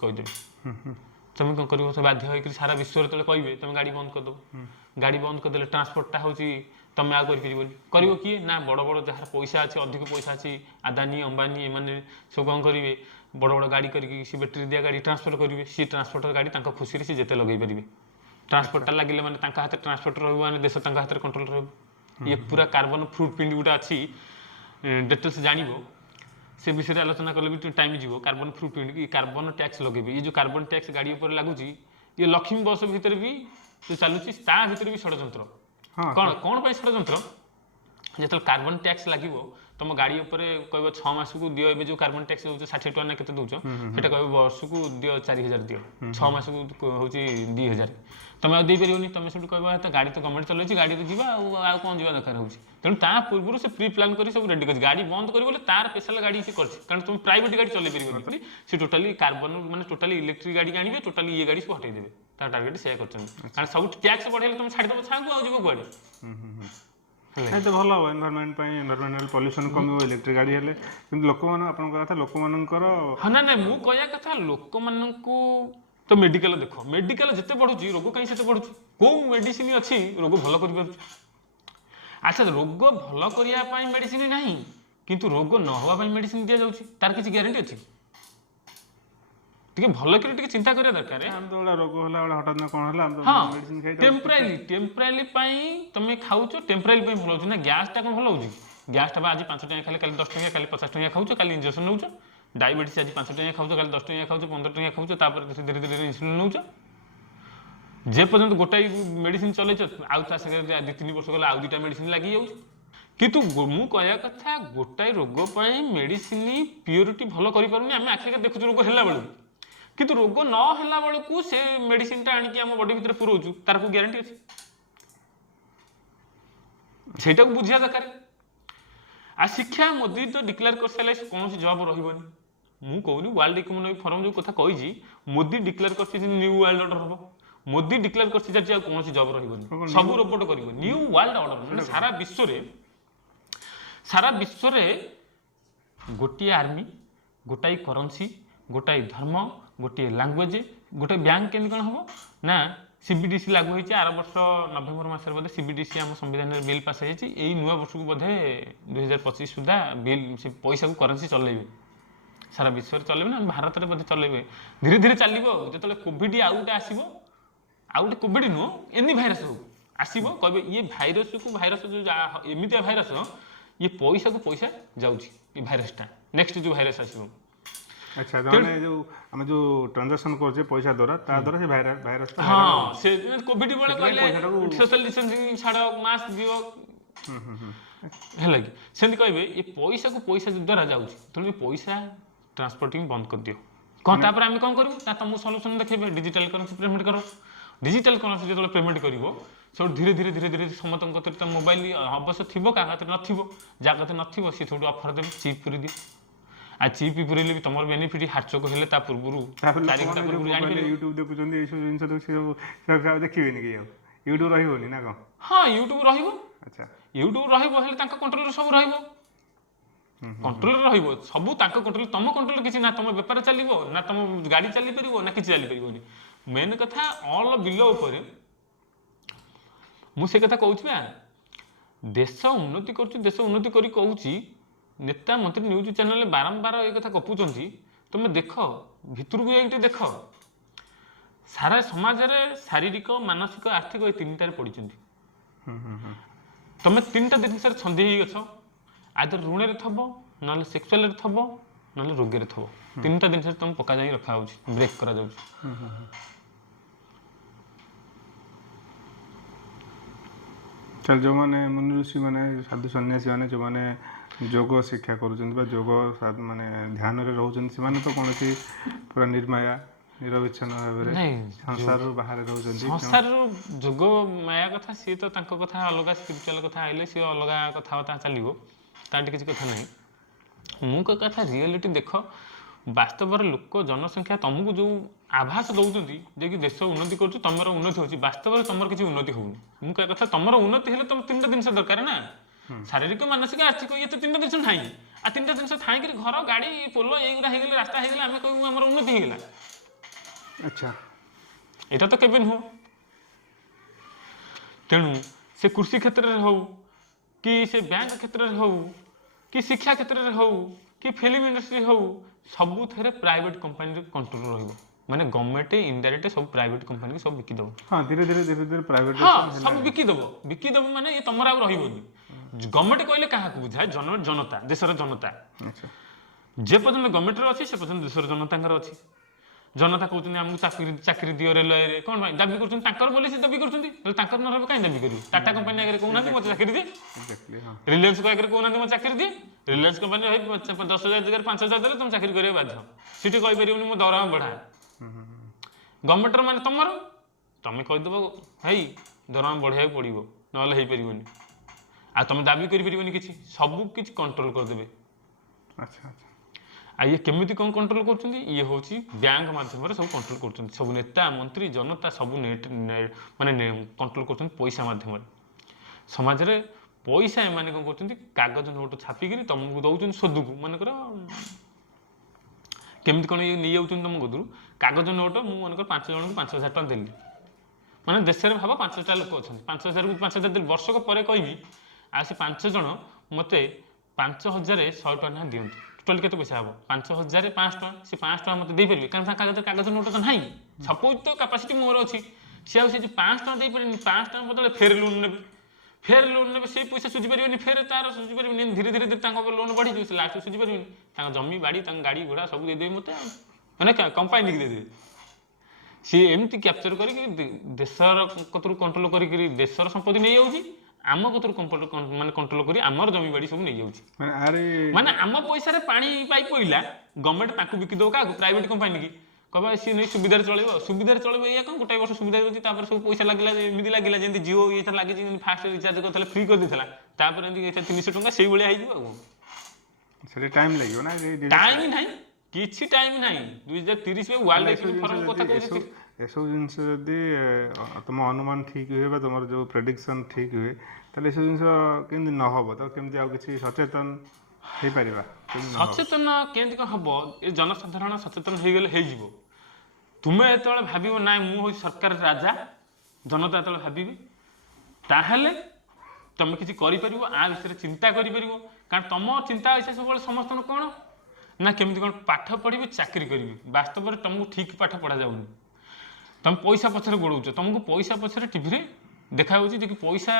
कहीदेवे तुम कौन कर बाध्य होकर सारा विश्व जो कहे तुम गाड़ी बंद करदे गाड़ी बंद करदे ट्रांसपोर्टा हूँ तुम आ कर किए ना बड़ बड़ जार पैसा अच्छे अधिक पैसा अच्छी आदानी अंबानी एम सब कौन करेंगे बड़ बड़ गाड़ी करके सी बैटेरी दिया गाड़ी ट्रांसपोर्ट करेंगे सी ट्रांसपोर्टर गाड़ी खुशी से जिते लगे पारे ट्रांसपोर्टा लगे मैंने हाथ ट्रांसपोर्टर रहा देश हाथ में कंट्रोल रहा ये पूरा कार्बन फ्रुट प्रिंट गोटे अच्छी डिटेल्स जान से विषय में आलोचना कले भी टाइम जीव कार्बन फ्रुट प्रिंट ये कार्बन टैक्स लगे ये जो कार्बन टैक्स गाड़ी उपर लगुच ये लक्ष्मी बस भितर भी जो चलुची भी षड्यंत्र कौन कौन षड्यंत्र जो कार्बन टैक्स लगे तुम गाड़ी उपर कह 6 मास को दियो ए जो कार्बन टैक्स हो 60 टका ना केते दउछ सेटा कह वर्ष को दियो 4000 दियो 6 मास को हो 2000 तुम आ दे परियोनी तुम सब कह गाड़ी तो गवर्नमेंट चलाई गाड़ी तो जीवा आ कौन जीवा दरकार हो तेणु ता पूर्व से प्री प्लान कर सब रेडी कर गाड़ी बंद कर तार स्पेशल गाड़ी सी कर कारण तुम प्राइवेट गाड़ी चलाई पार सी टोटाली कार्बन माने टोटाली इलेक्ट्रिक गाड़ी आने टोटाली ये गाड़ी सब हटाई देवे तार टार्गेट से कारण सब टैक्स बढ़ाइले तुम छाड़ी देव छाँको आ जीव कुआड़े नहीं तो भल एनवायरमेंट एनवायरमेंटल पॉल्यूशन कम इलेक्ट्रिक गाड़ी हेले किंतु लोक मान आपन कथा लोक मानकर हाँ ना मु कहया कथा लोक माननकु तो मेडिकल देख मेडिकल जिते बढ़ुची रोग कहीं से बढ़ुची कौ मेडिसिन अच्छी रोग भल कर अच्छा रोग भल करने मेडिसिन ना किंतु रोग न होगा मेडिसिन दि जाऊँगी तार किसी ग्यारंटी अच्छी टे भल कर चिंता करिया दरकार रोग हठात कौन हाँ टेम्पराली तुम खाऊच टेम्पराली भल हो ना गैसटा कौन भल हो गैसटा आज 5 टका खाली कल 10 टका कल 50 टका खाऊच कल इंजेक्शन नौ डायबिटीज आज 5 टका खाऊच कल 10 टका खाऊच 15 टका खाऊच धीरे धीरे इन्सुलिन नौ जे पर्यंत गोटाई मेडिसिन चल आउ 2-3 वर्ष गला आउ 2टा मेडिसिन लगी जाऊँ किंतु मु कहया कथा गोटाई रोग मेडिसिन प्योरिटी भल कर आखिर देखुଛୁ रोग है बेलू किंतु रोग न है बेलू से मेडिसिन टा आनिकी आम बॉडी भितर पुरोचु तार को ग्यारंटी अच्छी सेटा को बुझिया दरकार आ शिक्षा मोदी तो डिक्लेयर कर सारे कौन जॉब रही मु कहूनी वर्ल्ड इकोनॉमिक फोरम जो कथा कही मोदी डिक्लेयर कर न्यू वर्ल्ड ऑर्डर हम मोदी डिक्लेयर कर कौन जॉब रही सब रोबोट कर न्यू वर्ल्ड ऑर्डर सारा विश्व रे गोटे आर्मी गोटाई करेन्सी गोटाई धर्म गोटे लैंग्वेज गोटे बैंक केमती कौन हम ना सीबीडीसी लागू होती आर वर्ष नवेम्बर मसर बोधे सीबीडीसी आम संविधान बिल पास यही नुआ वर्ष को बोधे 2025 सुधा बिल से पैसा को करेन्सी चलेबे सारा विश्व में चलेबे ना भारत में बोधे चलेबे धीरे धीरे चलो जो कोविड आउ गोटे आसो आउ गोटे कोविड नुह एनी भाइरस हो आसो कहे ये भाइरस को भाइरस जो एमती भाइरस ये पैसा को पैसा जाऊँगी ये भाइरसटा नेक्स्ट जो भाइरस आसो अच्छा जो हम जो ट्रांजैक्शन करछे पैसा द्वारा ता द्वारा से भाइरस हां से कोविड बेले कहले सोशल डिस्टेंसिंग छाड़ मास्क दियो है लगी सेंति कहबे ये पैसा को पैसा द्वारा जाउछि तो ये पैसा ट्रांसपोर्टिंग बंद कर दियो कोन तापर हम कोन करू ता तुम सॉल्यूशन देखेबे डिजिटल करेंसी पेमेंट करो डिजिटल करेंसी जो पेमेंट करिवो सब धीरे धीरे धीरे धीरे समतन कते मोबाइल अवश्य थिबो का खातिर नथिबो जा खातिर नथिबो से थोड़ी ऑफर देबे चिप पूरी दियो आ चिप पुरेले भी तुम बेनिफिट हार्टचोक हेले ता पूर्व 4 घंटा पूर्व जानि यूट्यूब देखुचंदी ए सब जिंस सब देखिबेनी कि यूट्यूब रहिबोनी ना कोन हां यूट्यूब रहिबो अच्छा यूट्यूब रहिबो हेले तांका कंट्रोल सब रहिबो କଣ୍ଟ୍ରୋଲରେ ରହିବ ସବୁ ତାଙ୍କ କଣ୍ଟ୍ରୋଲ ତମ କଣ୍ଟ୍ରୋଲ କିଛି ନା ତମ ବେପାର ଚାଲିବ ନା ତମ ଗାଡ଼ି ଚାଲିପାରିବ ନା କିଛି ଚାଲିପାରିବନି ମେନ୍ କଥା ଅଲ୍ ବିଲ ଉପରେ ମୁଁ ସେ କଥା କହୁଛି ବା ଦେଶ ଉନ୍ନତି କରୁଛି ଦେଶ ଉନ୍ନତି କରି କହୁଛି ନେତା ମନ୍ତ୍ରୀ ନ୍ୟୁଜ୍ ଚ୍ୟାନେଲରେ ବାରମ୍ବାର ଏ କଥା ଗପୁଛନ୍ତି ତୁମେ ଦେଖ ଭିତରକୁ ଯାଇକି ଟିକେ ଦେଖ ସାରା ସମାଜରେ ଶାରୀରିକ ମାନସିକ ଆର୍ଥିକ ଏ ତିନିଟାରେ ପଡ଼ିଛନ୍ତି ତମେ ତିନିଟା ଜିନିଷରେ ଛନ୍ଦି ହେଇକି ଅଛ ଆଇଦର ଋଣରେ ଥବ ନହେଲେ ସେକ୍ସୁଆଲରେ ଥବ ନହେଲେ ରୋଗରେ ଥବ ତିନିଟା ଜିନିଷରେ ତମେ ପକାଯାଇ ରଖାଯାଉଛି ବ୍ରେକ୍ କରାଯାଉଛି ତାହେଲେ ଯେଉଁମାନେ ମୁନି ଋଷି ମାନେ ସାଧୁ ସନ୍ନ୍ୟାସୀ ମାନେ ଯେଉଁମାନେ ଯୋଗ ଶିକ୍ଷା କରୁଛନ୍ତି ବା ଯୋଗ ମାନେ ଧ୍ୟାନରେ ରହୁଛନ୍ତି ସେମାନେ ତ କୌଣସି ପୁରା ନିର୍ମାୟା ନିରବିଚ୍ଛନ୍ନ ଭାବରେ ସଂସାରରୁ ବାହାରେ ରହୁଛନ୍ତି ସଂସାରରୁ ଯୋଗ ମାୟା କଥା ସିଏ ତ ତାଙ୍କ କଥା ଅଲଗା ସ୍ପିରିଚୁଆଲ କଥା ଆଇଲେ ସିଏ ଅଲଗା କଥାବାର୍ତ୍ତା ଚାଲିବ ତାଠି କିଛି କଥା ନାହିଁ ମୁଁ କହିବା କଥା ରିଆଲିଟି ଦେଖ ବାସ୍ତବରେ ଲୋକ ଜନସଂଖ୍ୟା ତମକୁ ଯେଉଁ ଆଭାସ ଦେଉଛନ୍ତି ଯେ କି ଦେଶ ଉନ୍ନତି କରୁଛି ତମର ଉନ୍ନତି ହେଉଛି ବାସ୍ତବରେ ତମର କିଛି ଉନ୍ନତି ହେଉନି ମୁଁ କହିବା କଥା ତମର ଉନ୍ନତି ହେଲେ ତମ ତିନିଟା ଜିନିଷ ଦରକାର ନା ଶାରୀରିକ ମାନସିକ ଆର୍ଥିକ ଇଏ ତ ତିନିଟା ଜିନିଷ ନାହିଁ ଆଉ ତିନିଟା ଜିନିଷ ଥାଇକିରି ଘର ଗାଡ଼ି ପୋଲ ଏଇଗୁଡ଼ା ହେଇଗଲେ ରାସ୍ତା ହେଇଗଲେ ଆମେ କହିବୁ ଆମର ଉନ୍ନତି ହେଇଗଲା ଆଚ୍ଛା এটা তো কেবে নুহ তেণু সে কৃষি ক্ষেত্রে হও কি সে ব্যাঙ্ক ক্ষেত্রে হও কি শিক্ষা ক্ষেত্রে হও কি ফিল্ম ইন্ডস্ট্রি হও ସବୁଥିରେ ପ୍ରାଇଭେଟ କମ୍ପାନୀର କଣ୍ଟ୍ରୋଲ ରହିବ ମାନେ ଗଭର୍ଣ୍ଣମେଣ୍ଟ ଇନଡାଇରେକ୍ଟ ସବୁ ପ୍ରାଇଭେଟ କମ୍ପାନୀକୁ ସବୁ ବିକିଦେବ ହଁ ଧୀରେ ଧୀରେ ପ୍ରାଇଭେଟ ହଁ ସବୁ ବିକିଦେବ ମାନେ ଏ ତମର ଆଉ ରହିବନି ଗଭର୍ଣ୍ଣମେଣ୍ଟ କହିଲେ କାହାକୁ ବୁଝାଏ ଜନତା ଦେଶର ଜନତା ଯେ ପର୍ଯ୍ୟନ୍ତ ଗଭର୍ଣ୍ଣମେଣ୍ଟର ଅଛି ସେ ପର୍ଯ୍ୟନ୍ତ ଦେଶର ଜନତାଙ୍କର ଅଛି ଜନତା କହୁଛନ୍ତି ଆମକୁ ଚାକିରି ଦିଅ ରେଲୱେରେ କ'ଣ ପାଇଁ ଦାବି କରୁଛନ୍ତି ତାଙ୍କର ବୋଲି ସେ ଦାବି କରୁଛନ୍ତି ତାଙ୍କର ନ ରହିବ କାହିଁ ଦାବି କରିବେ ଟାଟା କମ୍ପାନୀ ଆଗରେ କହୁନାହାନ୍ତି ମୋତେ ଚାକିରି ଦିଏ ରିଲାଏନ୍ସ ଆଗରେ କହୁନାହାନ୍ତି ମୋତେ ଚାକିରି ଦିଏ ରିଲାଏନ୍ସ କମ୍ପାନୀ 10,000 ଜାଗାରେ 5,000 ଦେଲେ ତୁମେ ଚାକିରି କରିବାକୁ ବାଧ୍ୟ ସେଠି କହିପାରିବନି ମୋ ଦରମା ବଢ଼ା ଗଭର୍ଣ୍ଣମେଣ୍ଟର ମାନେ ତମର ତମେ କହିଦେବ ହେଇ ଦରମା ବଢ଼େଇବାକୁ ପଡ଼ିବ ନହେଲେ ହେଇପାରିବନି ଆଉ ତମେ ଦାବି କରିପାରିବନି କିଛି ସବୁ କିଛି କଣ୍ଟ୍ରୋଲ କରିଦେବେ ଆଚ୍ଛା ଆଚ୍ଛା ଆଉ ଇଏ କେମିତି କ'ଣ କଣ୍ଟ୍ରୋଲ କରୁଛନ୍ତି ଇଏ ହେଉଛି ବ୍ୟାଙ୍କ ମାଧ୍ୟମରେ ସବୁ କଣ୍ଟ୍ରୋଲ କରୁଛନ୍ତି ସବୁ ନେତା ମନ୍ତ୍ରୀ ଜନତା ସବୁ ମାନେ କଣ୍ଟ୍ରୋଲ କରୁଛନ୍ତି ପଇସା ମାଧ୍ୟମରେ ସମାଜରେ ପଇସା ଏମାନେ କ'ଣ କରୁଛନ୍ତି କାଗଜ ନୋଟ ଛାପିକିରି ତମକୁ ଦେଉଛନ୍ତି ସୋଦକୁ ମନେକର କେମିତି କ'ଣ ଇଏ ନେଇଯାଉଛନ୍ତି ତମ କତରୁ କାଗଜ ନୋଟ ମୁଁ ମନେକର 5 ଜଣଙ୍କୁ 5,000 ଟଙ୍କା ଦେଲି ମାନେ ଦେଶରେ ଭାବ 5ଟା ଲୋକ ଅଛନ୍ତି 5,000କୁ 5,000 ଦେଲି ବର୍ଷକ ପରେ କହିବି ଆଉ ସେ 5 ଜଣ ମୋତେ 5,100 ଟଙ୍କା ଦିଅନ୍ତୁ ଟୋଟାଲି କେତେ ପଇସା ହେବ 5,500 ଟଙ୍କା ସେ 500 ଟଙ୍କା ମୋତେ ଦେଇପାରିବେ କାରଣ ତା କାଗଜ ନୋଟ ତ ନାହିଁ ସପୋଜ ତ କାପାସିଟି ମୋର ଅଛି ସେ ଆଉ ସେ ଯେଉଁ 500 ଟଙ୍କା ଦେଇପାରିବେନି 500 ଟଙ୍କା ବଦଳରେ ଫେର ଲୋନ୍ ନେବେ ସେଇ ପଇସା ସୁଝିପାରିବେନି ଫେର ତାର ସୁଝିପାରିବେନି ଧୀରେ ଧୀରେ ତାଙ୍କ ଲୋନ୍ ବଢ଼ିଯିବ ସେ ଲାଷ୍ଟ ସୁଝିପାରିବେନି ତାଙ୍କ ଜମି ବାଡ଼ି ତାଙ୍କ ଗାଡ଼ି ଘୋଡ଼ା ସବୁ ଦେଇଦେବେ ମୋତେ ଆଉ ମାନେ କମ୍ପାନୀକି ଦେଇଦେବେ ସିଏ ଏମିତି କ୍ୟାପଚର କରିକି ଦେଶର କତରୁ କଣ୍ଟ୍ରୋଲ କରିକି ଦେଶର ସମ୍ପତ୍ତି ନେଇଯାଉଛି ଆମ କତରୁ ମାନେ କଣ୍ଟ୍ରୋଲ କରି ଆମର ଜମି ବାଡ଼ି ସବୁ ନେଇଯାଉଛି ମାନେ ଆମ ପଇସାରେ ପାଣି ପାଇ ପଇଲା ଗଭର୍ଣ୍ଣମେଣ୍ଟ ତାଙ୍କୁ ବିକିଦେବ କାହାକୁ ପ୍ରାଇଭେଟ କମ୍ପାନୀକି କହିବା ସିଏ ନେଇ ସୁବିଧାରେ ଚଳିବ ଏଇଆ କ'ଣ ଗୋଟାଏ ବର୍ଷ ସୁବିଧା ହେଉଛି ତାପରେ ସବୁ ପଇସା ଲାଗିଲା ଏମିତି ଲାଗିଲା ଯେମିତି ଜିଓ ଏଇଟା ଲାଗିଛି ଯେମିତି ଫାଷ୍ଟ ରିଚାର୍ଜ କରିଥିଲା ଫ୍ରି କରିଦେଇଥିଲା ତାପରେ ଏମିତି 300 ଟଙ୍କା ସେଇଭଳିଆ ହେଇଯିବ ଆଉ ସେଠି ଟାଇମ୍ ଲାଗିବ ନା ଟାଇମ୍ ନାହିଁ କିଛି ଟାଇମ୍ ନାହିଁ 2030 ୱାର୍ଲଡ ଇକୋନୋମିକ୍ ଫୋରମ କଥା କହୁଛି ଏସବୁ ଜିନିଷ ଯଦି ତୁମ ଅନୁମାନ ଠିକ୍ ହୁଏ ବା ତୁମର ଯେଉଁ ପ୍ରେଡିକ୍ସନ୍ ଠିକ୍ ହୁଏ ତାହେଲେ ଏସବୁ ଜିନିଷ କେମିତି ନ ହେବ ତ କେମିତି ଆଉ କିଛି ସଚେତନ ହେଇପାରିବା ସଚେତନ କେମିତି କ'ଣ ହେବ ଏ ଜନସାଧାରଣ ସଚେତନ ହେଇଗଲେ ହେଇଯିବ ତୁମେ ଯେତେବେଳେ ଭାବିବ ନାଇଁ ମୁଁ ହେଉଛି ସରକାର ରାଜା ଜନତା ଯେତେବେଳେ ଭାବିବି ତାହେଲେ ତୁମେ କିଛି କରିପାରିବ ଆ ବିଷୟରେ ଚିନ୍ତା କରିପାରିବ କାରଣ ତୁମ ଚିନ୍ତା ଅଛି ସବୁବେଳେ ସମସ୍ତଙ୍କୁ କ'ଣ ନା କେମିତି କ'ଣ ପାଠ ପଢ଼ିବି ଚାକିରି କରିବି ବାସ୍ତବରେ ତୁମକୁ ଠିକ୍ ପାଠ ପଢ଼ାଯାଉନି ତୁମେ ପଇସା ପଛରେ ଗୋଡ଼ଉଛ ତୁମକୁ ପଇସା ପଛରେ ଟିଭିରେ ଦେଖାଯାଉଛି ଯେ କି ପଇସା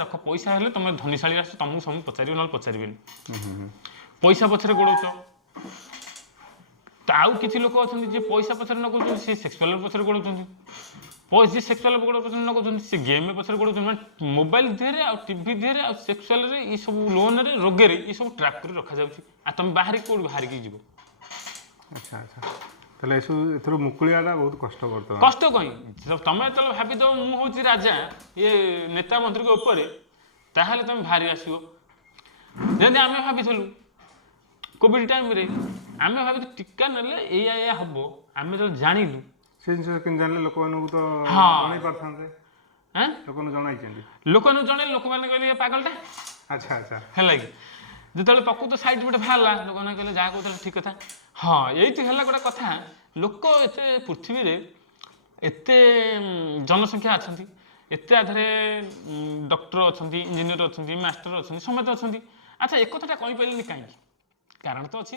ରଖ ପଇସା ହେଲେ ତୁମେ ଧନୀଶାଳୀ ଆସ ତୁମକୁ ସବୁ ପଚାରିବେ ନହେଲେ ପଚାରିବେନି ପଇସା ପଛରେ ଗୋଡ଼ଉଛ ଆଉ କିଛି ଲୋକ ଅଛନ୍ତି ଯିଏ ପଇସା ପଛରେ ନ କରୁଛନ୍ତି ସେ ସେକ୍ସୁଆଲ ପଛରେ ଗୋଡ଼ଉଛନ୍ତି ଯିଏ ସେକ୍ସୁଆଲ ପଛରେ ନ କରୁଛନ୍ତି ସେ ଗେମ୍ ପଛରେ ଗୋଡ଼ଉଛନ୍ତି ମାନେ ମୋବାଇଲ ଦେହରେ ଆଉ ଟିଭି ଦେହରେ ଆଉ ସେକ୍ସୁଆଲରେ ଏସବୁ ଲୋନରେ ରୋଗରେ ଏସବୁ ଟ୍ରାପ୍ କରି ରଖାଯାଉଛି ଆଉ ତୁମେ ବାହାରିକି କେଉଁଠି ବାହାରିକି ଯିବ ଆଚ୍ଛା ଆଚ୍ଛା ତାହେଲେ ଏଥିରୁ ମୁକୁଳିବାଟା ବହୁତ କଷ୍ଟ କରୁଥିବ କଷ୍ଟ କହିଁ ତମେ ଯେତେବେଳେ ଭାବିଦେବ ମୁଁ ହେଉଛି ରାଜା ଇଏ ନେତା ମନ୍ତ୍ରୀଙ୍କ ଉପରେ ତାହେଲେ ତମେ ବାହାରି ଆସିବ ଯେମିତି ଆମେ ଭାବିଥିଲୁ କୋଭିଡ୍ ଟାଇମ୍ରେ ଆମେ ଭାବିଛୁ ଟୀକା ନେଲେ ଏଇଆ ହେବ ଆମେ ଯେତେବେଳେ ଜାଣିଲୁ ସେ ଜିନିଷ କେମିତି ଜାଣିଲେ ଲୋକମାନଙ୍କୁ ତ ଜଣାଇ ପାରିଥାନ୍ତେ ଲୋକମାନଙ୍କୁ ଜଣାଇଛନ୍ତି ଲୋକମାନଙ୍କୁ ଜଣେଇଲେ ଲୋକମାନେ କହିଲେ ପାଗଳଟା ଆଚ୍ଛା ଆଚ୍ଛା ହେଲା କି ଯେତେବେଳେ ପ୍ରକୃତ ସାଇଟ୍ ଗୋଟେ ବାହାରିଲା ଲୋକମାନେ କହିଲେ ଯାହା କହୁଥିଲେ ଠିକ୍ କଥା। ହଁ ଏଇଠି ହେଲା ଗୋଟେ କଥା, ଲୋକ ଏତେ ପୃଥିବୀରେ ଏତେ ଜନସଂଖ୍ୟା ଅଛନ୍ତି, ଏତେ ଆଧରେ ଡକ୍ଟର ଅଛନ୍ତି, ଇଞ୍ଜିନିୟର ଅଛନ୍ତି, ମାଷ୍ଟର ଅଛନ୍ତି, ସମସ୍ତେ ଅଛନ୍ତି। ଆଚ୍ଛା ଏ କଥାଟା କହିପାରିଲେନି କାହିଁକି? କାରଣ ତ ଅଛି।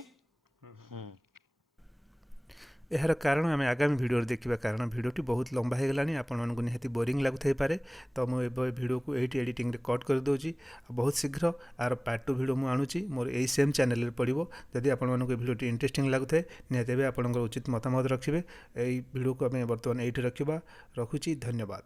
ଏହାର କାରଣ ଆମେ ଆଗାମୀ ଭିଡ଼ିଓରେ ଦେଖିବା, କାରଣ ଭିଡ଼ିଓଟି ବହୁତ ଲମ୍ବା ହେଇଗଲାଣି, ଆପଣମାନଙ୍କୁ ନିହାତି ବୋରିଂ ଲାଗୁଥାଇପାରେ। ତ ମୁଁ ଏବେ ଭିଡ଼ିଓକୁ ଏଇଠି ଏଡ଼ିଟିଂରେ କଟ୍ କରିଦେଉଛି। ବହୁତ ଶୀଘ୍ର ଆର ପାର୍ଟ 2 ଭିଡ଼ିଓ ମୁଁ ଆଣୁଛି, ମୋର ଏଇ ସେମ୍ ଚ୍ୟାନେଲରେ ପଡ଼ିବ। ଯଦି ଆପଣମାନଙ୍କୁ ଏ ଭିଡ଼ିଓଟି ଇଣ୍ଟରେଷ୍ଟିଂ ଲାଗୁଥାଏ ନିହାତି ଭାବେ ଆପଣଙ୍କର ଉଚିତ ମତାମତ ରଖିବେ। ଏଇ ଭିଡ଼ିଓକୁ ଆମେ ବର୍ତ୍ତମାନ ଏଇଠି ରଖୁଛି। ଧନ୍ୟବାଦ।